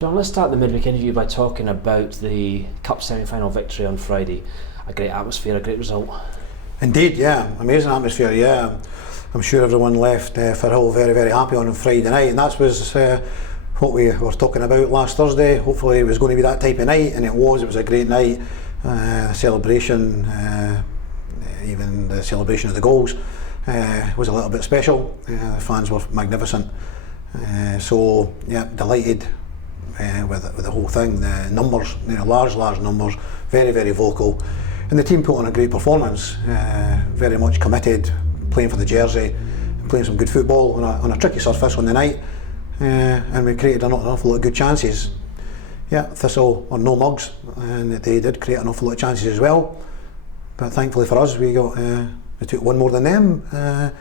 John, let's start the midweek interview by talking about the Cup semi-final victory on Friday. A great atmosphere, a great result. Indeed, yeah, amazing atmosphere, yeah. I'm sure everyone left Firhill very, very happy on Friday night, and that was what we were talking about last Thursday. Hopefully it was going to be that type of night, and it was a great night. Celebration, even the celebration of the goals was a little bit special. The fans were magnificent. So, yeah, delighted with the whole thing. The numbers, large numbers, very, very vocal, and the team put on a great performance. Very much committed, playing for the jersey, playing some good football on a tricky surface on the night, and we created an awful lot of good chances. Yeah, Thistle are no mugs, and they did create an awful lot of chances as well. But thankfully for us, we took one more than them.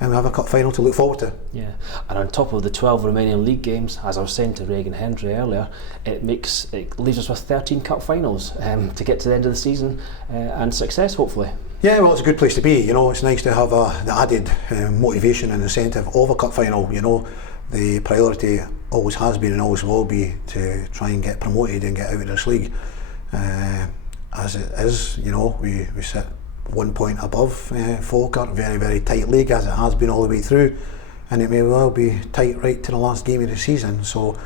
And we have a cup final to look forward to. Yeah, and on top of the 12 remaining league games, as I was saying to Regan Hendry earlier, it leaves us with 13 cup finals to get to the end of the season and success, hopefully. Yeah, well, it's a good place to be. It's nice to have the added motivation and incentive of a cup final. The priority always has been and always will be to try and get promoted and get out of this league. As it is, we sit 1 point above Falkirk, very, very tight league as it has been all the way through, and it may well be tight right to the last game of the season. So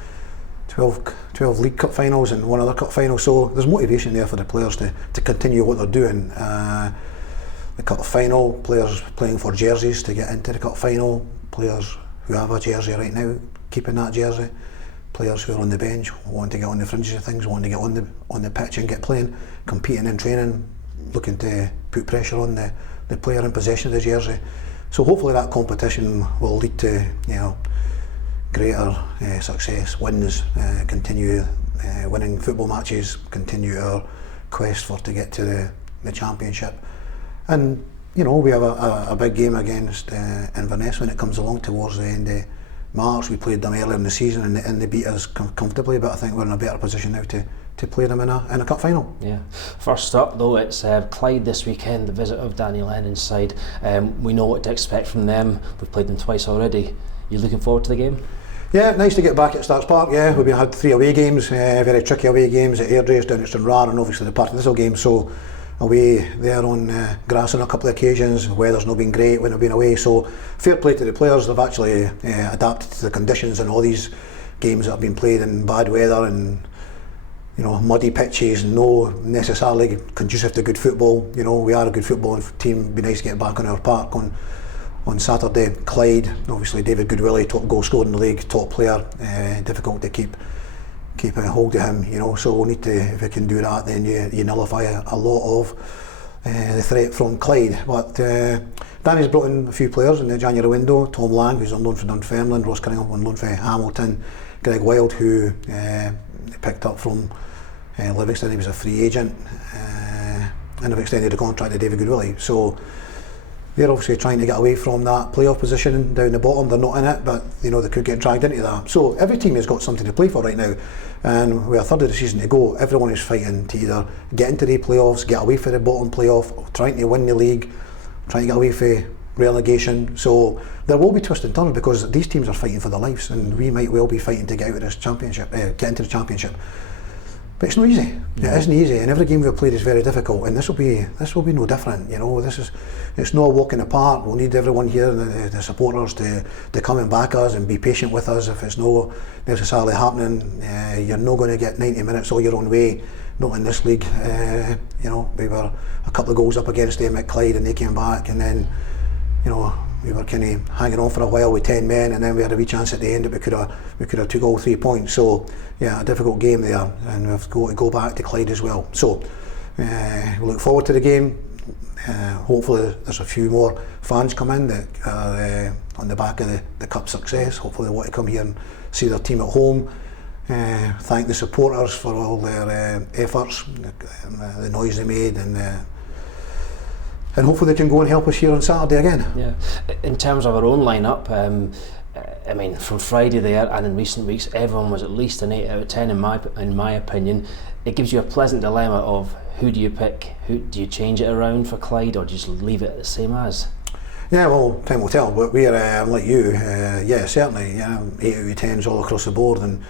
12 league cup finals and one other cup final, so there's motivation there for the players to continue what they're doing. The cup final, players playing for jerseys to get into the cup final, players who have a jersey right now keeping that jersey, players who are on the bench want to get on the fringes of things, want to get on the pitch and get playing, competing in training, looking to put pressure on the player in possession of the jersey. So hopefully that competition will lead to greater success, wins, continue winning football matches, continue our quest to get to the championship. And we have a big game against Inverness when it comes along towards the end of March. We played them earlier in the season and they beat us comfortably, but I think we're in a better position now to play them in a cup final. Yeah. First up though, it's Clyde this weekend, the visit of Danny Lennon's side. We know what to expect from them. We've played them twice already. You looking forward to the game? Yeah, nice to get back at Starks Park. Yeah, we've had 3 away games, very tricky away games at Airdries, down at Stranraer, and obviously the Park Thistle game. So away there on grass on a couple of occasions. Weather's not been great when we've been away, so fair play to the players. They've actually adapted to the conditions and all these games that have been played in bad weather and muddy pitches, no necessarily conducive to good football. We are a good football team. It'd be nice to get back on our park on Saturday. Clyde, obviously David Goodwillie, top goal scorer in the league, top player, difficult to keep a hold of him, so we'll need to, if we can do that, then you nullify a lot of the threat from Clyde. But Danny's brought in a few players in the January window. Tom Lang, who's on loan for Dunfermline, Ross Cunningham on loan for Hamilton, Greg Wild, who picked up from Livingston. He was a free agent, and have extended the contract to David Goodwillie. So they're obviously trying to get away from that playoff position down the bottom. They're not in it, but they could get dragged into that. So every team has got something to play for right now, and with a third of the season to go, everyone is fighting to either get into the playoffs, get away from the bottom playoff, or trying to win the league, trying to get away from relegation. So there will be twists and turns because these teams are fighting for their lives, and we might well be fighting to get out of this championship, get into the championship. But it's not easy. It isn't easy, and every game we've played is very difficult, and this will be no different. It's not a walk in the park. We'll need everyone here, the supporters, to come and back us and be patient with us. If it's not necessarily happening, you're not going to get 90 minutes all your own way. Not in this league. We were a couple of goals up against them at Clyde, and they came back, and then we were kind of hanging on for a while with 10 men, and then we had a wee chance at the end that we could have took all 3 points. So yeah, a difficult game there, and we've got to go back to Clyde as well. So we look forward to the game. Hopefully there's a few more fans come in that are on the back of the cup success. Hopefully they want to come here and see their team at home. Thank the supporters for all their efforts, the noise they made, and hopefully they can go and help us here on Saturday again. Yeah. In terms of our own lineup, from Friday there and in recent weeks, everyone was at least an 8 out of 10 in my opinion. It gives you a pleasant dilemma of who do you pick, who do you change it around for Clyde, or do you just leave it the same as? Yeah, well, time will tell, but we're like you, certainly, 8 out of 10s all across the board, and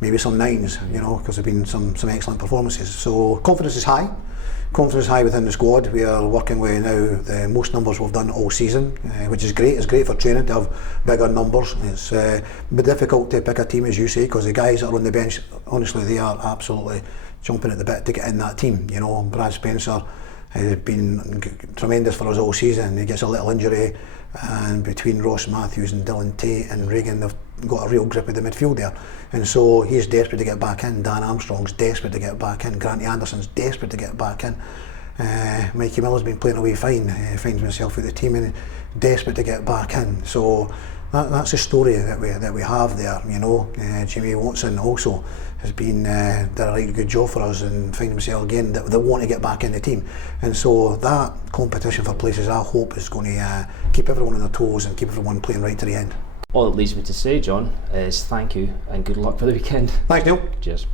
maybe some 9s, you know, because there have been some excellent performances. So confidence is high. Confidence high within the squad. We are working with now the most numbers we've done all season, which is great. It's great for training to have bigger numbers. It's a bit difficult to pick a team, as you say, because the guys that are on the bench, honestly, they are absolutely jumping at the bit to get in that team. You know, Brad Spencer has been tremendous for us all season. He gets a little injury, and between Ross Matthews and Dylan Tate and Regan, they've got a real grip of the midfield there, and so he's desperate to get back in. Dan Armstrong's desperate to get back in. Granty Anderson's desperate to get back in. Mikey Miller's been playing away fine. Finds himself with the team and desperate to get back in. So that's the story that we have there. You know, Jimmy Watson also has been done a really good job for us and find himself again that they want to get back in the team. And so that competition for places, I hope, is going to keep everyone on their toes and keep everyone playing right to the end. All it leaves me to say, John, is thank you and good luck for the weekend. Thanks, Neil. Cheers.